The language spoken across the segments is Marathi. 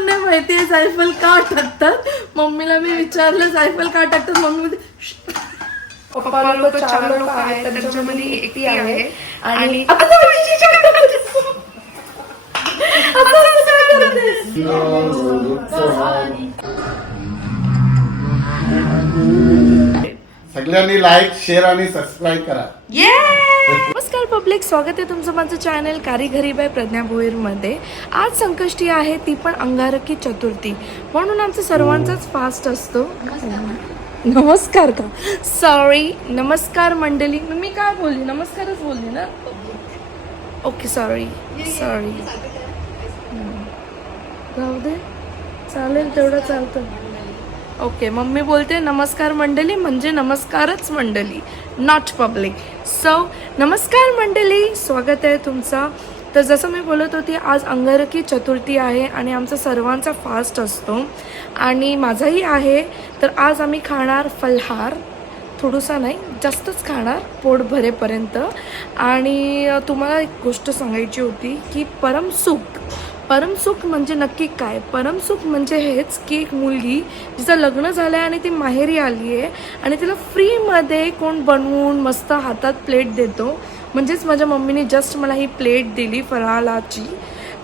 पण नाही माहितीये जायफल का टाकतात. मम्मीला मी विचारलं जायफल का टाकतात, मम्मी म्हणते पप्पा लोक 4 लोक आहेत त्यांच्यामध्ये एकटी आहे आणि सगळ्यांनी लाईक शेअर आणि सबस्क्राईब करा. नमस्कार पब्लिक, स्वागत आहे तुमचं माझं चॅनल कारीगरी बाय प्रज्ञा भोईर मध्ये. आज संकष्टी आहे, ती पण अंगारकी चतुर्थी, म्हणून आमचं सर्वांचाच फास्ट असतो. नमस्कार का सॉरी, नमस्कार मंडळी. मी काय बोलली, नमस्कारच बोलली ना. ओके सॉरी सॉरी, जाऊ दे, चालेल तेवढं चालतं. ओके, मम्मी बोलते नमस्कार मंडळी म्हणजे नमस्कारच मंडळी, नॉट पब्लिक. सो नमस्कार मंडळी, स्वागत आहे तुमचं. तर जसं मी बोलत होती, आज अंगारकी चतुर्थी आहे आणि आमचा सर्वांचा फास्ट असतो आणि माझाही आहे. तर आज आम्ही खाणार फलहार, थोडंसा नाही जास्तच खाणार, पोट भरेपर्यंत. आणि तुम्हाला एक गोष्ट सांगायची होती की परमसुख म्हणजे नक्की काय. परमसुख म्हणजे हेच की एक मुलगी जिचं लग्न झालं आहे आणि ती माहेरी आली आहे आणि तिला फ्रीमध्ये कोण बनवून मस्त हातात प्लेट देतो. म्हणजेच माझ्या मम्मीने जस्ट मला ही प्लेट दिली फराळाची.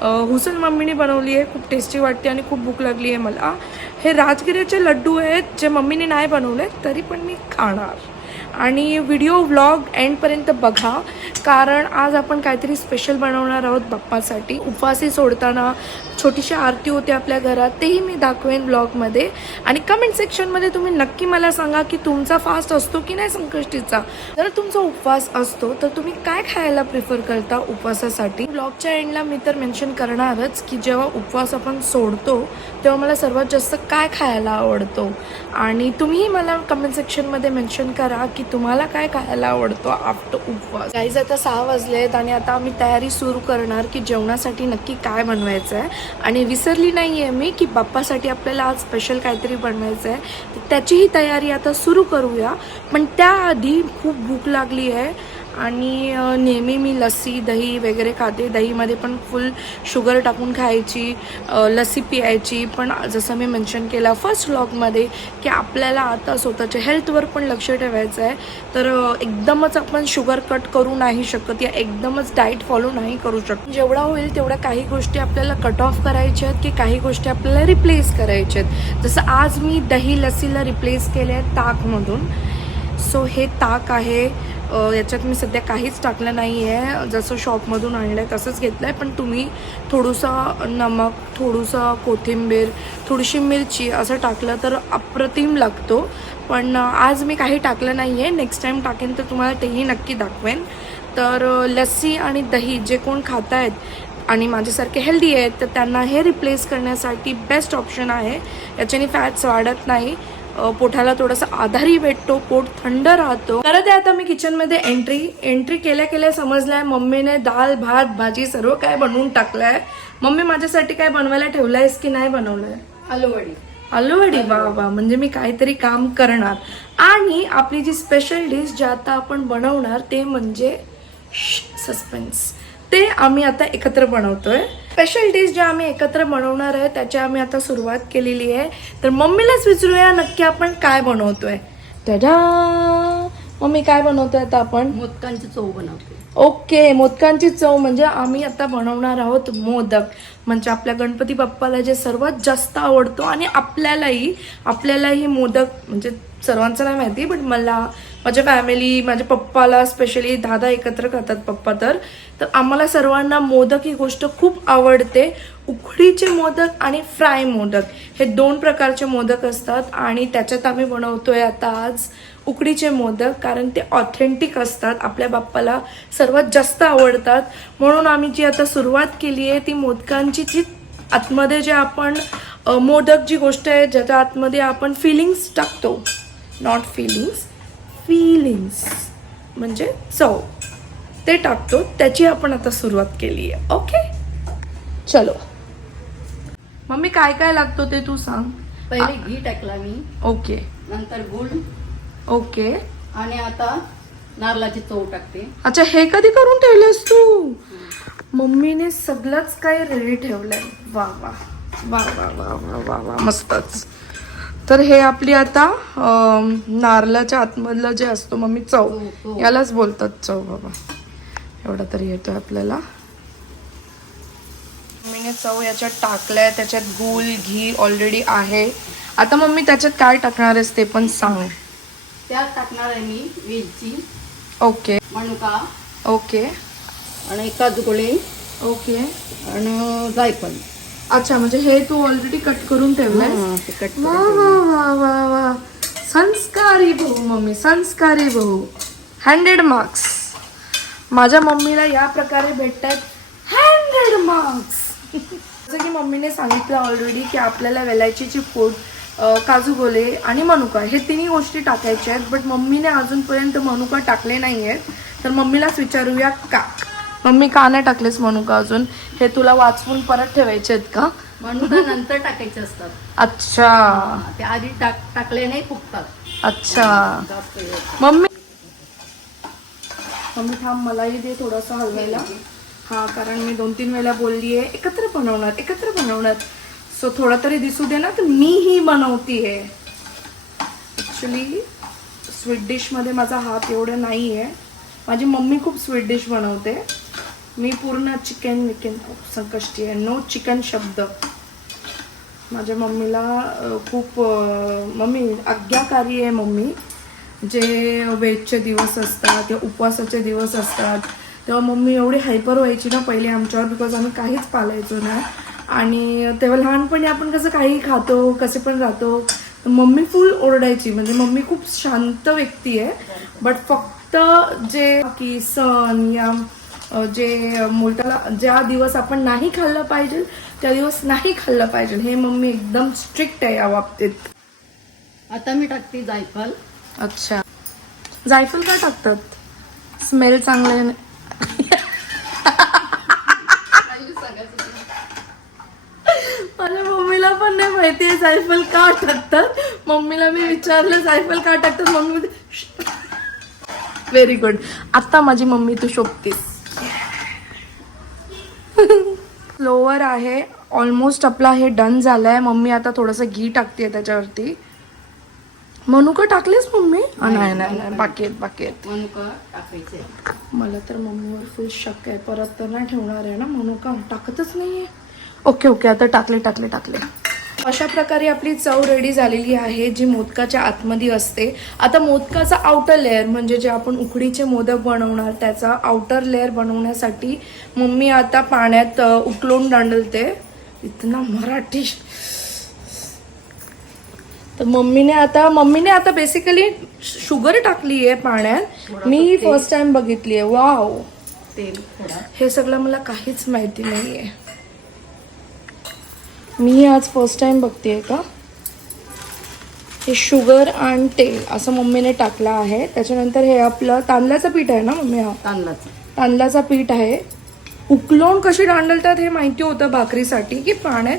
हुसेन मम्मीने बनवली आहे, खूप टेस्टी वाटते आणि खूप भूक लागली आहे मला. हे राजगिऱ्याचे लड्डू आहेत जे मम्मीने नाही बनवले, तरी पण मी खाणार. आणि व्हिडिओ व्लॉग एंडपर्यंत बघा, कारण आज आपण काहीतरी स्पेशल बनवणार आहोत बाप्पासाठी. उपवासी सोडताना छोटीशी आरती होते आपल्या घरात, तेही मी दाखवेन व्लॉगमध्ये. आणि कमेंट सेक्शनमध्ये तुम्ही नक्की मला सांगा की तुमचा फास्ट असतो की नाही संकष्टीचा. जर तुमचा उपवास असतो तर तुम्ही काय खायला प्रिफर करता उपवासासाठी. व्लॉगच्या एंडला मी तर मेन्शन करणारच की जेव्हा उपवास आपण सोडतो तेव्हा मला सर्वात जास्त काय खायला आवडतो. आणि तुम्हीही मला कमेंट सेक्शनमध्ये मेन्शन करा की तुम्हाला काय खायला आवडतो आफ्टर उपवास. गाईज आता 6 वाजले आहेत आणि आता आम्ही तयारी सुरू करणार की जेवणासाठी नक्की काय बनवायचं आहे. आणि विसरली नाही आहे मी की बाप्पासाठी आपल्याला आज स्पेशल काहीतरी बनवायचं आहे, तर त्याचीही तयारी आता सुरू करूया. पण त्याआधी खूप भूक लागली आहे आणि नेहमी मी लस्सी दही वगैरे खाते. दहीमध्ये पण फुल शुगर टाकून खायची, लस्सी पियायची. पण जसं मी मेन्शन केलं फर्स्ट व्लॉगमध्ये की आपल्याला आता स्वतःच्या हेल्थवर पण लक्ष ठेवायचं आहे. तर एकदमच आपण शुगर कट करू नाही शकत या एकदमच डाएट फॉलो नाही करू शकत. जेवढा होईल तेवढ्या काही गोष्टी आपल्याला कट ऑफ करायच्या आहेत की काही गोष्टी आपल्याला रिप्लेस करायच्या आहेत. जसं आज मी दही लस्सीला रिप्लेस केले आहे ताकमधून. सो हे ताक आहे, याच्यात मी सध्या काहीच टाकलं नाही आहे, जसं शॉपमधून आणलं आहे तसंच घेतलं आहे. पण तुम्ही थोडंसं नमक, थोडंसं कोथिंबीर, थोडीशी मिरची असं टाकलं तर अप्रतिम लागतो. पण आज मी काही टाकलं नाही आहे, नेक्स्ट टाईम टाकेन तर तुम्हाला तेही नक्की दाखवेन. तर लस्सी आणि दही जे कोण खात आहेत आणि माझ्यासारखे हेल्दी आहेत तर त्यांना हे रिप्लेस करण्यासाठी बेस्ट ऑप्शन आहे. याच्याने फॅट्स वाढत नाही, पोटाला थोडासा आधारही भेटतो, पोट थंड राहतो. करत आहे आता मी किचनमध्ये एंट्री केल्या समजलंय मम्मीने दाल भात भाजी सर्व काय बनवून टाकलंय. मम्मी माझ्यासाठी काय बनवायला ठेवलंयस की नाही बनवलंय? आलूवडी. वा, म्हणजे मी काहीतरी काम करणार. आणि आपली जी स्पेशल डिश जे आता आपण बनवणार ते म्हणजे सस्पेन्स, ते आम्ही आता एकत्र बनवतोय. स्पेशल डिश जे आम्ही एकत्र बनवणार आहे त्याची आम्ही आता सुरुवात केलेली आहे. तर मम्मीलाच विचारूया नक्की आपण काय बनवतोय. दादा, मम्मी काय बनवतोय आता आपण? मोदकांची चव बनवते. ओके, मोदकांची चव म्हणजे आम्ही आता बनवणार आहोत मोदक. म्हणजे आपल्या गणपती बाप्पाला जे सर्वात जास्त आवडतो आणि आपल्यालाही मोदक म्हणजे सर्वांचं नाही माहिती, बट मला, माझ्या फॅमिली, माझ्या पप्पाला स्पेशली, दादा एकत्र खातात पप्पा, तर आम्हाला सर्वांना मोदक ही गोष्ट खूप आवडते. उकडीचे मोदक आणि फ्राय मोदक हे 2 प्रकारचे मोदक असतात आणि त्याच्यात आम्ही बनवतोय आता आज उकडीचे मोदक, कारण ते ऑथेंटिक असतात, आपल्या बाप्पाला सर्वात जास्त आवडतात. म्हणून आम्ही जी आता सुरुवात केली आहे ती मोदकांची, जी आतमध्ये जे आपण मोदक जी गोष्ट आहे ज्याच्या आतमध्ये आपण फिलिंग्स टाकतो, नॉट फिलिंग्स म्हणजे चव, ते टाकतो, त्याची आपण आता सुरुवात केली आहे. ओके, चलो. मम्मी काय काय लागतो ते तू सांग. पहिले घी टाकला मी, ओके, नंतर गुळ, ओके, आणि आता नारळाची चव टाकते. अच्छा, हे कधी करून ठेवलेस तू? मम्मीने सगळंच काही रेडी ठेवलंय. वा वा, वा वा वा वा वा वा मस्तच. तर हे आपली आता नारळाच्या आतमधलं जे असतो मम्मी चव, चव. यालाच बोलतात चव बाबा. एवढा तरी येतोय आपल्याला. मम्मीने चव याच्यात टाकलाय, त्याच्यात गूळ घी ऑलरेडी आहे. आता मम्मी त्याच्यात काय टाकणार आहेस ते पण सांग. त्यात टाकणार आहे मी वेलची, ओके मनुका ओके आणि काजूकोळे ओके. आणि जायफळ. अच्छा, म्हणजे हे तू ऑलरेडी कट करून ठेवलंय. ते कट वा वा वा वा वा, संस्कारी भाऊ मम्मी, संस्कारी भाऊ. 100 मार्क्स माझ्या मम्मीला या प्रकारे भेटतात. 100 मार्क्स. जसं की मम्मीने सांगितलं ऑलरेडी की आपल्याला वेलायचीची पूड, काजू गोले आणि मनुका हे तिन्ही गोष्टी टाकायच्या आहेत. बट मम्मीने अजूनपर्यंत मनुका टाकले नाही आहेत. तर मम्मीलाच विचारूया का. मम्मी का नाही टाकलेस मनुका अजून? हे तुला वाचवून परत ठेवायचे आहेत का? मनुका नंतर टाकायचे असतात. अच्छा ते आधी टाकले नाही फुगतात. अच्छा. जास्त वेळ. मम्मी मम्मी थांब, मलाही दे थोडंसं हलवायला. हा, कारण मी 2-3 वेळा बोलली आहे एकत्र बनवणार. सो थोडा तरी दिसू दे ना, तर मीही बनवतीये. ॲक्च्युली स्वीट डिशमध्ये माझा हात एवढं नाही आहे. माझी मम्मी खूप स्वीट डिश बनवते. मी पूर्ण चिकन संकष्टी आहे. नो चिकन शब्द. माझ्या मम्मीला खूप मम्मी आज्ञाकारी आहे मम्मी. जे वेजचे दिवस असतात किंवा उपवासाचे दिवस असतात तेव्हा मम्मी एवढी हायपर व्हायची ना पहिले आमच्यावर, बिकॉज आम्ही काहीच पालायचो ना. आणि तेव्हा लहानपणी आपण कसं काही खातो, कसे पण राहतो, तर मम्मी फुल ओरडायची. म्हणजे मम्मी खूप शांत व्यक्ती आहे. बट फक्त जे की सण या जे मोठ्याला ज्या दिवस आपण नाही खाल्लं पाहिजे त्या दिवस नाही खाल्लं पाहिजे, हे मम्मी एकदम स्ट्रिक्ट आहे या बाबतीत. आता मी टाकते जायफळ. अच्छा, जायफळ काय टाकतात? स्मेल चांगला आहे. माझ्या मम्मीला पण नाही माहितीये जायफळ का टाकतात. मम्मीला मी विचारलं जायफळ का टाकतात, मम्मी व्हेरी गुड. आता माझी मम्मी तू शोभतीस. फ्लोअर आहे ऑलमोस्ट आपला हे डन झालाय. मम्मी आता थोडंसं घी टाकते त्याच्यावरती. मनुका टाकलेस मम्मी? नाही नाही नाही, बाकी आहेत. मनुका टाकायचे. मला तर मम्मीवर फुल शक आहे. परत तर नाही ठेवणार आहे ना मनुका? टाकतच नाहीये. ओके आता टाकले. अशा प्रकारे आपली चव रेडी झालेली आहे, जी मोदकाच्या आतमध्ये असते. आता मोदकाचा आउटर लेअर म्हणजे जे आपण उकडीचे मोदक बनवणार त्याचा आउटर लेअर बनवण्यासाठी मम्मी आता पाण्यात उकळून दांडलते. इतना मराठी. तर मम्मीने आता बेसिकली शुगर टाकली आहे पाण्यात. मी फर्स्ट टाइम बघितली आहे. वाव, तेल थोडा. हे सगळं मला काहीच माहिती नाहीये. मी आज फर्स्ट टाइम बघतेय का. हे शुगर आणि तेल असं मम्मीने टाकलं आहे. त्याच्यानंतर हे आपलं तांदळाचं पीठ आहे ना मम्मी? हा, तांदळाचं पीठ आहे. उकळून कशी दांडलतात हे माहिती होतं भाकरीसाठी, की पाण्यात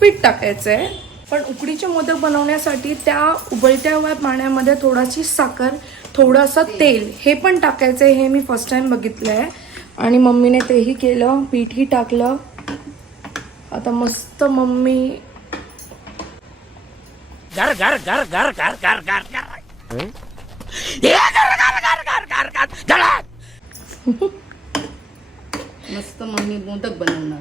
पीठ टाकायचं आहे. पण उकडीचे मोदक बनवण्यासाठी त्या उबलत्या पाण्यामध्ये थोडाशी साखर, थोडंसं तेल हे पण टाकायचं आहे. हे मी फर्स्ट टाइम बघितलं आहे. आणि मम्मीने तेही केलं, पीठही टाकलं. आता मस्त मम्मी घर घर घर घर घर घर घर घर मस्त मम्मी मोदक बनवणार.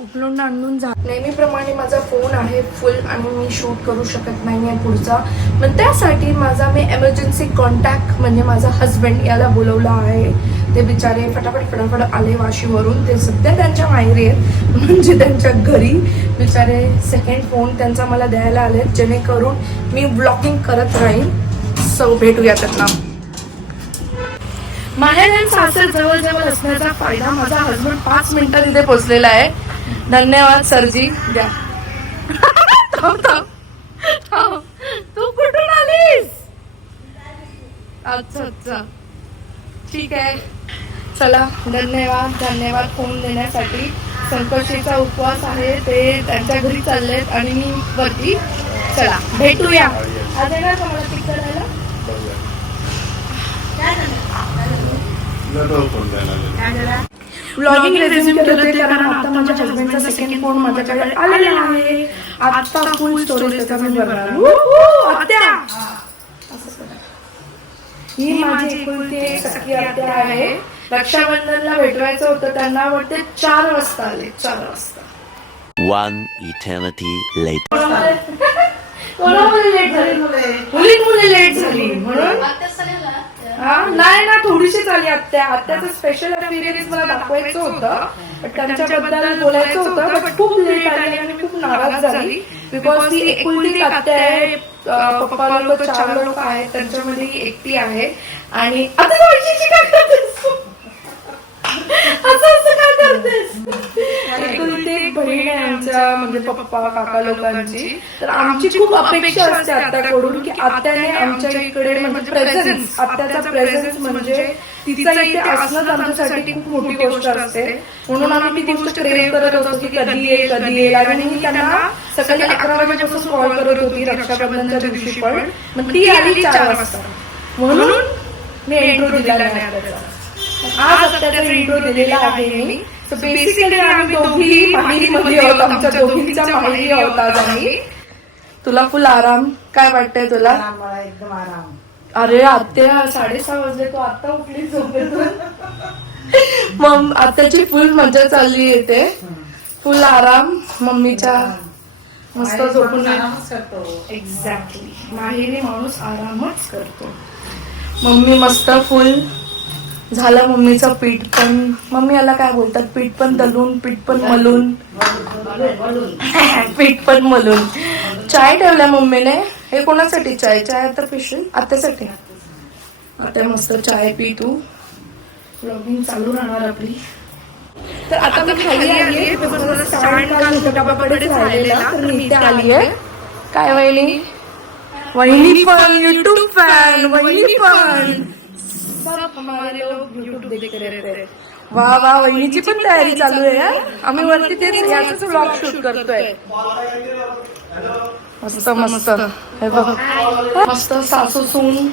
उकळून आणून नेहमीप्रमाणे माझा फोन आहे फुल आणि मी शूट करू शकत नाही आहे पुढचा. पण त्यासाठी मी एमर्जन्सी कॉन्टॅक्ट म्हणजे माझा हस्बंड याला बोलवला आहे. ते बिचारे फटाफट आले वाशीवरून. ते सध्या त्यांच्या माहेरी आहेत, म्हणजे त्यांच्या घरी. बिचारे सेकंड फोन त्यांचा मला द्यायला आले, जेणेकरून मी ब्लॉगिंग करत राहीन. सो भेटूया त्यांना. माहेर आणि सासर जवळ असण्याचा फायदा. माझा हस्बंड 5 मिनिटात इथे पोहोचलेला आहे. धन्यवाद सरजी. द्या. तू कुठून आलीस? अच्छा ठीक आहे. चला, धन्यवाद फोन देण्यासाठी. संकष्टीचा उपवास आहे, ते त्यांच्या घरी चाललेत आणि मी वरती. चला भेटूया. आज येणार का मला पिक करायला? व्लॉगिंग रेझ्युम केलं ते कारण आता माझ्या हस्बंडचा सेकंड फोन माझ्याकडे आलेला आहे. आता फुल स्टोरेज त्याचा मी भरणार. आत्या असं करा. ही माझी एकुलती एक सखी आत्या आहे. रक्षाबंधनला भेटवायचं होतं त्यांना, वाटते 4 वाजता आले. 4 वाजता. One eternity later. कोणामुळे लेट झाली? मुलींमुळे लेट झाली म्हणून. हा नाही ना, थोडीशीच आली आत्या. आत्याचं स्पेशल एक्सपिरियन्स मला दाखवायचं होतं, पण त्यांच्याबद्दल बोलायचं होतं, पण खूप लेट आली आणि मी खूप नाराज झाली. बिकॉज ती एकुलती आत्या आहे. पप्पा लोक 4 लोक आहेत, त्यांच्यामध्ये ही एकटी आहे. आणि आता वैशिष्ट्य काय करतेस? असं काय करतेस? एकुलती एक बहीण आहे आमच्या, म्हणजे पप्पा काका लोकांची. तर आमची खूप अपेक्षा असते आत्याकडून की आत्याने आमच्या इकडे म्हणजे प्रेझेन्स, आत्याचा प्रेझेन्स म्हणजे तिचा इथे असणंच आमच्यासाठी खूप मोठी गोष्ट असते. म्हणून आम्ही ती गोष्ट क्रेव करत होतो की कधी येईल कधी येईल. आणि मी त्यांना सकाळी 11 वाजेपासून कॉल करत होती रक्षाबंधनच्या दिवशी, पण ती आली 4 वाजता. म्हणून मी इंट्रो दिला नाही आत्याचा. आज आत्याचा इंट्रो दिलेला आहे मी. तर बेसिकली आम्ही दोघी माहेरीमध्ये आहोत, आमच्या दोघींच्या माहेरी आहोत आज आम्ही. तुला फुल आराम. काय वाटतंय तुला? एकदम आराम. अरे आत्या 6:30 वाजले, तू आता उठली झोपेतून. मग आत्याची फुल मजा चालली येते. फुल आराम मम्मीच्या. मस्त झोपून आरामच करतो. एक्झॅक्टली, माहेरी माणूस आरामच करतो. मम्मी मस्त फुल झालं. मम्मीचं पीठ पण, मम्मी याला काय बोलतात, पीठ पण दलून, पीठ पण मलून, पीठ पण मलून. चाय ठेवल्या मम्मीने. हे कोणासाठी चाय? चाय तर पिशवी आत्यासाठी. आता मस्त चाय पी तू. ब्लॉगिंग चालू राहणार आपली. तर आता मी खाली आली आहे. स्टँड काल डबाकडेच राहिलेला, तर मी इथे आली आहे. काय वहिनी? वहिनी पण युट्यूब फॅन. वहिनी पण सब हमारे लोग यूट्यूब देखते रहते हैं. वा वा, वहिनीची पण तयारी चालू आहे यार. आम्ही वरती तेच याचाच व्लॉग शूट करतोय. मस्त मस्त. हे बघ मस्त सासू सून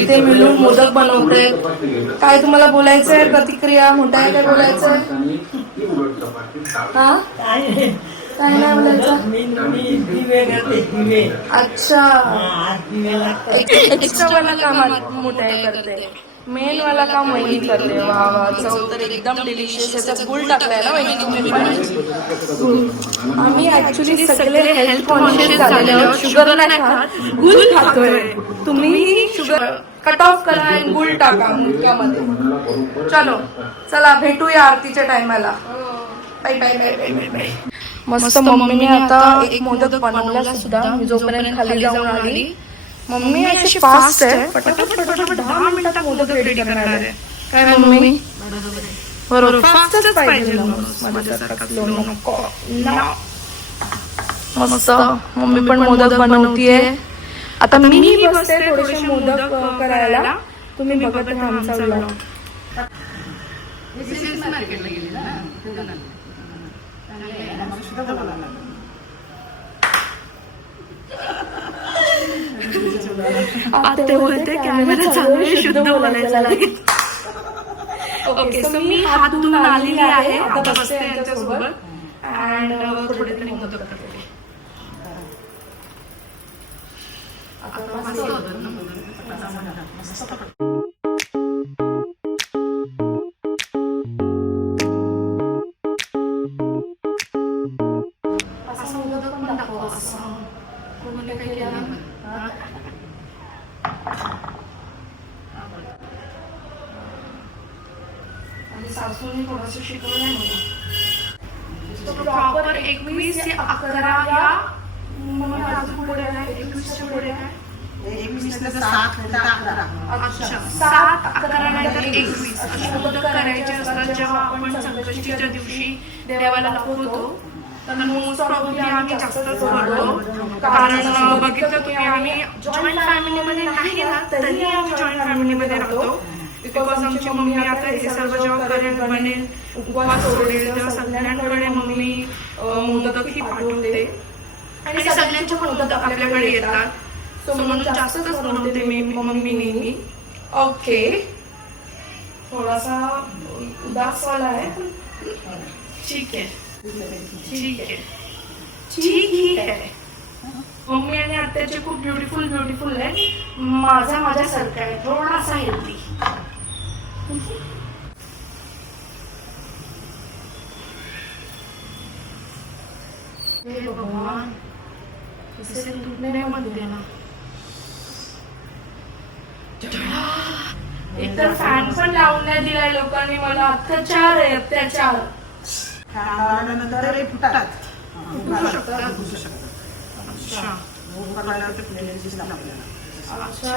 इथे मिळून मोदक बनवते. काय तुम्हाला बोलायचंय? प्रतिक्रिया मोठा आहे काय बोलायचंय? हा काय नाही बोलायचं? अच्छा, एक्स्ट्रा वाला काम मोठा आहे करते, मेन वाला काम वहिनी करते. वा वा, चव तर एकदम डिलिशियस. याच्यात गुळ टाकलाय ना वहिनी तुम्ही पण? आम्ही ऍक्च्युली सगळे हेल्थ कॉन्शियस झालेले आहोत. शुगर नाही खात, गुळ खातोय. तुम्ही शुगर कट ऑफ करा आणि गुळ टाका मुलक्यामध्ये. चलो चला, भेटूया आरतीच्या टायमाला. Bye bye bye bye bye. मस्त मम्मीने आता एक मोदक बनवला सुद्धा. मी जोपर्यंत खाली जाऊन आली, मम्मी अशी फास्ट आहे. पटापट पटापट 10 मिनिटात मोदक रेडी करणार आहे. काय मम्मी? बरोबर, फास्टच पाहिजे. नको ना. मस्त मम्मी पण मोदक बनवतीये. आता मी बसते थोडेसे मोदक करायला. तुम्ही बघत राहा आमचा व्लॉग. मार्केटला गेली ना. आता बोलते कॅमेरा चालू आहे, शुद्ध बोलायला लागेल. ओके, सो मी हात धुवून आलेली आहे. आता बसते यांच्यासोबत अँड थोडे तरी मोदक करते. असा मोदक पण दाखव. असं कोणी काही केलं? आणि सासूने थोडंसं शिकवलं मला. प्रॉपर 21 ते 11 या मग अजून पुढे आहे 21च्या पुढे आहे. 21 ते 7 ते 11. अच्छा, 7, 11 नाहीतर 21 असे मोदक करायचे असतात. जेव्हा आपण संकष्टीच्या दिवशी देवाला दाखवतो तर मोस्ट प्रॉब्ली आम्ही जास्तच करतो. कारण बघितलं तुम्ही, आम्ही जॉईंट फॅमिलीमध्ये नाही ना, तरी आम्ही जॉईंट फॅमिलीमध्ये राहतो. बिकॉज आमची मम्मी आता हे सर्व जेव्हा करेल, बनेल, उपवास सोडेल, तेव्हा सगळ्यांकडे मम्मी मोदकही पाठवते आणि सगळ्यांचे मोदक आपल्याकडे येतात. सो म्हणून जास्तच बनवते मी मम्मी नेहमी. ओके, थोडासा उदास वाला आहे, ठीक आहे ठीक आहे ठीक आहे. मम्मी आणि आत्याचे खूप ब्युटिफुल ब्युटिफुल आहे. माझा माझ्यासारखा आहे, थोडासा हेल्दी. हे भगवान, इसे टूटने मत देना. एकतर फॅन पण लावून नाही दिलाय लोकांनी मला. अत्याचार आहे अत्याचार. नंतर हे फुटतात. अच्छा भूक लागल्यावर ते फुटलेले दिसतात आपल्याला. अच्छा,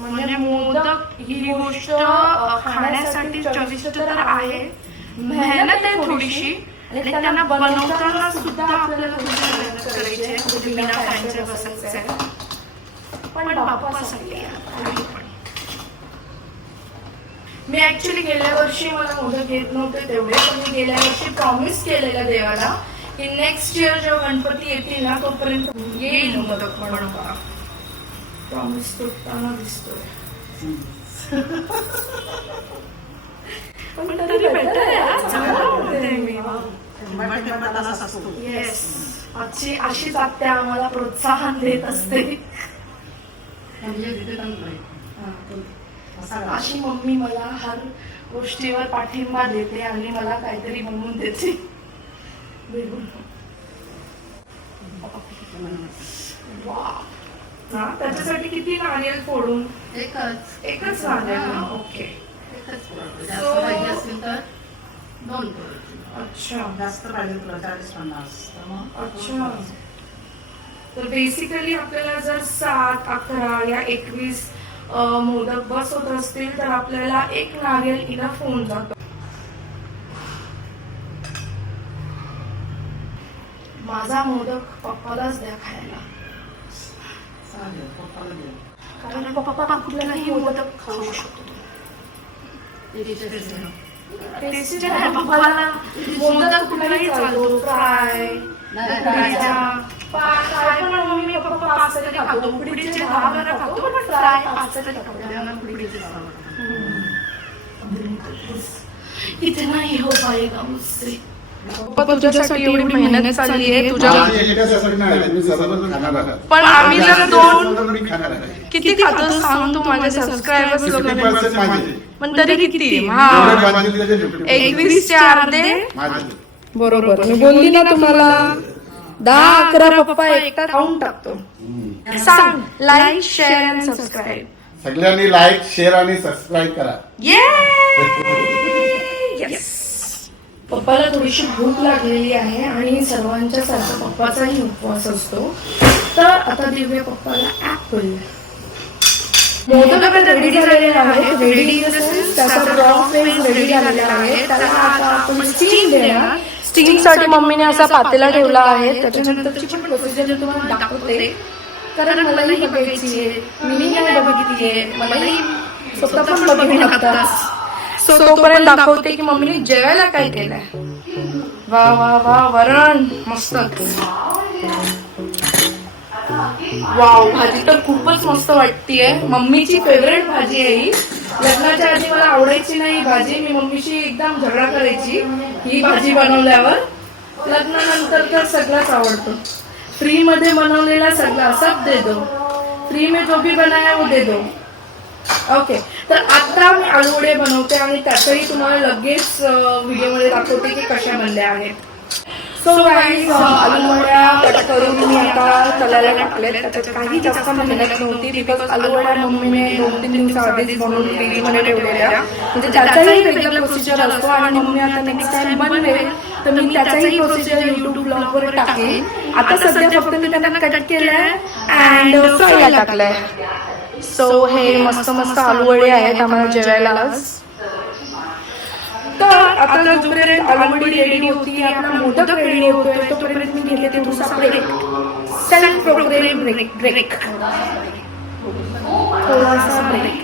म्हणजे मोदक ही गोष्ट खाण्यासाठी चविष्ट तर आहे, मेहनत आहे थोडीशी, आणि त्यांना बनवताना सुद्धा आपल्याला थोडी मेहनत करायची आहे, म्हणजे बिना फॅनचे बसायचं आहे. पण बाप्पासाठी काही पण. मी ऍक्च्युली गेल्या वर्षी मला मोदक घेत नव्हते तेवढे, पण मी गेल्या वर्षी प्रॉमिस केलेलं देवाला की नेक्स्ट इयर जेव्हा गणपती येतील ना तोपर्यंत येईल मोदक बनवता. प्रॉमिस तुटताना दिसतोय. पण तरी बेटर आहे, चांगलं बोलते मी. येस, अशीच आत्या आम्हाला प्रोत्साहन देत असते. अशी मम्मी मला हर गोष्टीवर पाठिंबा देते आणि मला काहीतरी बनवून देते. त्याच्यासाठी किती नारियल फोडून? एकच नारियल ना? ओके. अच्छा जास्त पाहिजे तुला 40-50. अच्छा. तर बेसिकली आपल्याला जर 7, 11 या 21 मोदक बस होत असतील तर आपल्याला एक नारियल इनफ होऊन जातो. माझा मोदक पप्पालाच द्या खायला, कारण पप्पा कुठलाही मोदक खाऊ शकतो. टेस्टी आहे पप्पाला. मोदक कुठलाही चालतो, फ्राय, फ्राय पण मम्मी पप्पा 5 तरी खातो, उकडीचे 10-12 खातो, पण फ्राय 5 तरी खातो. इतना ही हो पाएगा मुझसे. पप्पा तुझ्यासाठी एवढी मेहनत चालली आहे तुझ्या, माझी एकट्यासाठी नाही, मी सर्वजण खाणार आहे. पण आम्ही जर दोन मी खाणार आहे. किती खातो सांग तू माझ्या सबस्क्रायबर्स 50% माझे. पण तरी किती? जेवढे बांधले त्याचे 50% 21 चे अर्धे. माझे. बरोबर, मी बोलली ना तुम्हाला. 10-11 पप्पा एकटा खाऊन टाकतो. सांग लाईक, शेअर अँड सबस्क्राईब. सगळ्यांनी लाईक, शेअर आणि सबस्क्राईब करा. येस. पप्पाला थोडीशी भूक लागलेली आहे आणि सर्वांच्या सारखा पप्पाचाही उपवास असतो. तर आता दिव्य पप्पाला ऍपल. मोदक आता रेडी झालेले आहेत. रेडी त्याचा रॉ फेस रेडी झालेला आहे. त्याला आता आपण स्टीम देणार. स्टीम साठी मम्मीने असा पातेला ठेवला आहे. त्याच्यानंतरची पण प्रोसिजर तुम्हाला दाखवते, कारण मलाही बघायची आहे. मी नाही बघितली आहे, मलाही स्वतः पण बघून लागतात. सो तोपर्यंत दाखवते की मम्मीने जेवायला काय केलंय. वा वा वा, वरण मस्त. वाव, भाजी तर खूपच मस्त वाटतीये. मम्मीची फेवरेट भाजी आहे ही. लग्नाच्या आधी मला आवडायची नाही भाजी. मी मम्मीशी एकदम झगडा करायची ही भाजी बनवल्यावर. लग्नानंतर तर सगळंच आवडतं. फ्री मध्ये बनवलेला सगळा सब दे दो. फ्री में जो भी बनाया वो दे दो. ओके, तर आता मी आलूवडे बनवते आणि त्याचंही तुम्हाला लगेच व्हिडिओमध्ये दाखवते की कशा बनल्या आहेत. सो गाईज, आलूवड्या कट करून मी आता तळायला टाकलेत. त्याच्यात काही जास्त मेहनत नव्हती, बिकॉज आलूवड्या मम्मीने 2-3 दिवसाआधीच बनवून फ्रीजमध्ये ठेवलेल्या. म्हणजे त्याचाही वेगळा प्रोसिजर असतो आणि मम्मी आता नेक्स्ट टाइम बनवेल तर मी त्याचाही प्रोसिजर युट्यूब ब्लॉगवर टाकेन. आता सध्या फक्त मी त्यांना कट केलंय अँड फ्रायला टाकलंय. सो हे मस्त मस्त आलूवडे आहेत आम्हाला जेवायला आज. तर आता जोपर्यंत आलूवडी रेडी होती, आपला मोदक रेडी होतोय, तोपर्यंत मी घेते थोडासा ब्रेक. Self program break. थोडासा ब्रेक.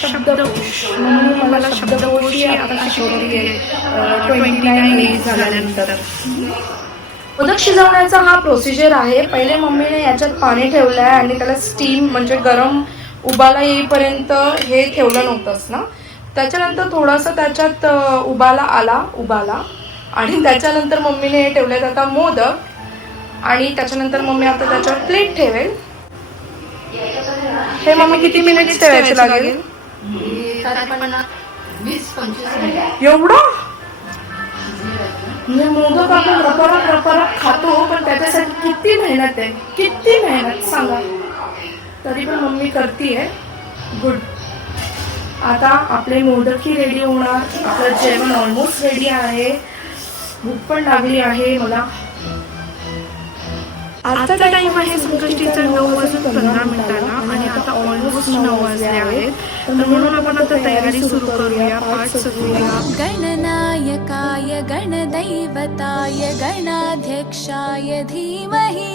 शब्दकोश. मम्मी मला शब्दकोश आता शिकवली आहे 29 एज झाल्यानंतर. मोदक शिजवण्याचा हा प्रोसिजर आहे. पहिले मम्मीने याच्यात पाणी ठेवलं आहे आणि त्याला स्टीम म्हणजे गरम उबाला येईपर्यंत हे ठेवलं नव्हतंच ना. त्याच्यानंतर थोडासा त्याच्यात उबाला आणि त्याच्यानंतर मम्मीने हे ठेवलेत आता मोदक आणि त्याच्यानंतर मम्मी आता त्याच्यावर प्लेट ठेवेल. हे मम्मी किती मिनिट ठेवायचे लागेल? 20-25 मिनिट. एवढं म्हणजे मोदक आपण रपरप खातो पण त्याच्यासाठी किती मेहनत आहे, किती मेहनत सांगा. तरी पण मम्मी करतीये. गुड. आता आपले मोदकही रेडी होणार, आपलं जेवण ऑलमोस्ट रेडी आहे, भूक पण लागली आहे मला. आता टाइम आहे संकष्टीचा 9:15 आणि आता ऑलमोस्ट 9 वाजले आहेत. तर म्हणून आपण आता तयारी सुरू करूया, पाठ सजवूया. गणनायकाय गणदैवताय गणाध्यक्षाय धीमहि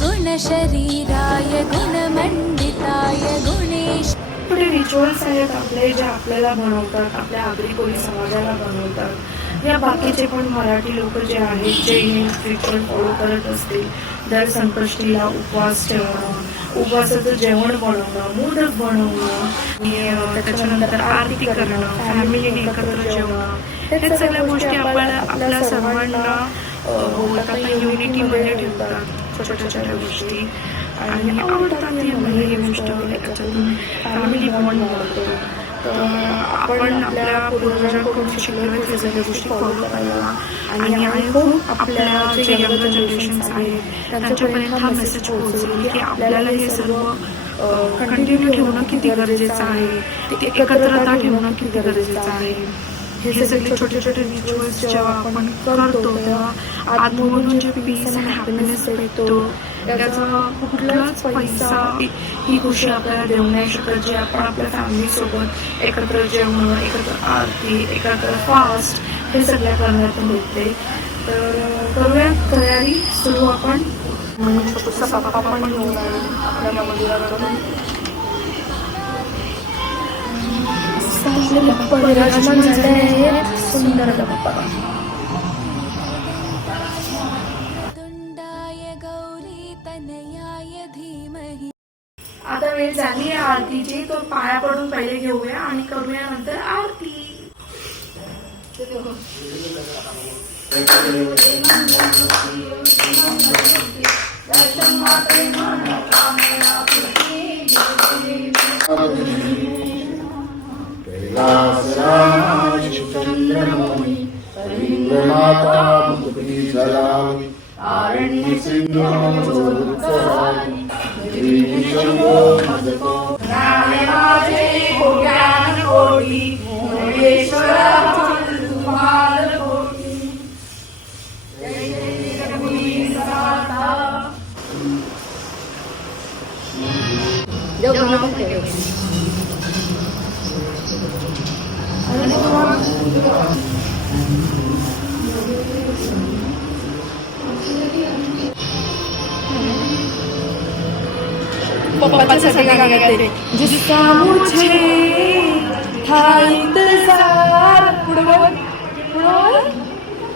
गुणशरीराय गुणमंडिताय गुणेश. थोडे रिच्युअल्स आहेत आपले जे आपल्याला बनवतात, आपल्या आगरी कोळी समाजाला बनवतात. या बाकीचे पण मराठी लोक जे आहेत जे हे रिच्युअल फॉलो करत असतील, दर संकष्टीला उपवास ठेवणं, उपवासाचं जेवण बनवणं, मोदक बनवणं, आणि त्याच्यानंतर आरती करणं, फॅमिलीने एकत्र जेवणं, हे सगळ्या गोष्टी आपल्या सर्वांना बोलतात युनिटीमध्ये ठेवतात. छोट्या छोट्या गोष्टी आणि आवडतात ही गोष्ट. त्याच्यातून फॅमिली बॉन्ड बनतो. तर आपण आपल्या पूर्वजांकडून शिकलेल्या त्या सगळ्या गोष्टी फॉलो करायला आणि आय होप आपल्या जे यंगर जनरेशन्स आहेत त्यांच्यापर्यंत हा मेसेज पोहोचेल की आपल्याला हे सर्व कंटिन्यू ठेवणं किती गरजेचं आहे, ते एकत्रता ठेवणं किती गरजेचं आहे. हे सगळे छोटे छोटे रिच्युअल्स जेव्हा आपण करतो तेव्हा आतमधून जे पीस आणि हॅपीनेस भेटतो त्याचा कुठलाच पैसा ही खुशी आपल्याला देऊ नाही शकत. जे आपण आपल्या फॅमिलीसोबत एकत्र जेवणं, एकत्र आरती, एकत्र फास्ट हे सगळ्या करण्यातून भेटते. तर करूया तयारी सुरू आपण. छोटासा पापा पण घेऊन आपल्या मंदिराकडून विराजमान झाले आहेत. सुंदर गप्पा. आता वेळ झाली आहे आरतीची, तो पाया पडून पहिले घेऊया आणि करूया नंतर आरती. जिसका मुझे था इंतजार,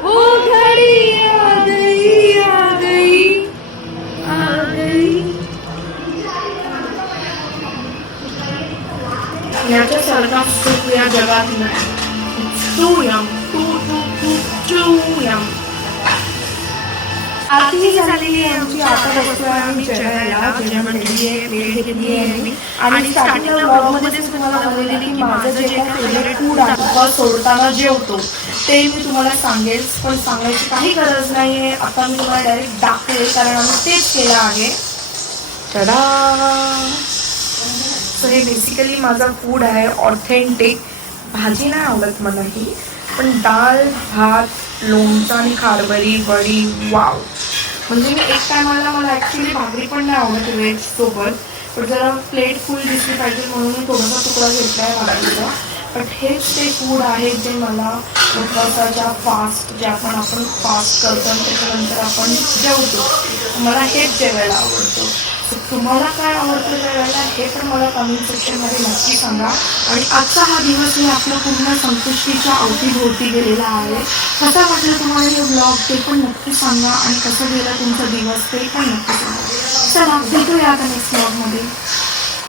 वो घड़ी आ गई आ गई आ गई. याच्या सारखा सुख या जगात नाही. तू यम आरती झालेली आहे आमची. आता बसलो आम्ही जेवायला. जेवण घेतली आहे, वेळ घेतली आहे मी. आणि स्टार्टिंगला ब्लॉगमध्येच तुम्हाला बोललेली की माझं जे काही फेवरेट फूड आहे सोडताना जेवतो ते मी तुम्हाला सांगेल, पण सांगायची काही गरज नाही आहे. आता मी तुम्हाला डायरेक्ट दाखवेल कारण आम्ही तेच केलं आहे. तडा. सो हे बेसिकली माझा फूड आहे ऑथेंटिक. भाजी नाही आवडत मला ही, पण डाळ भात लोणचं आणि खारवरी वडी वाव. म्हणजे मी एक टायमाला मला ॲक्च्युली भाकरी पण नाही आवडत व्हेज सोबत, पण जरा प्लेट फुल दिसली पाहिजे म्हणून मी थोडासा तुकडा घेतला आहे भाकरीचा. पण हेच ते फूड आहे जे मला उपवासाच्या फास्ट जे आपण फास्ट करतो आणि त्याच्यानंतर आपण जेवतो, मला हेच जेवायला आवडतं. तुम्हाला काय आवडतं जेवायला हे पण मला कमेंट सेक्शनमध्ये नक्की सांगा. आणि आजचा हा दिवस मी आपल्या पूर्ण संकष्टीच्या अवतीभोवती गेलेला आहे. कसा वाटलं तुम्हाला हे ब्लॉग ते पण नक्की सांगा आणि कसं गेला तुमचा दिवस ते पण नक्की सांगा. चला भेटूया आता नेक्स्ट ब्लॉगमध्ये.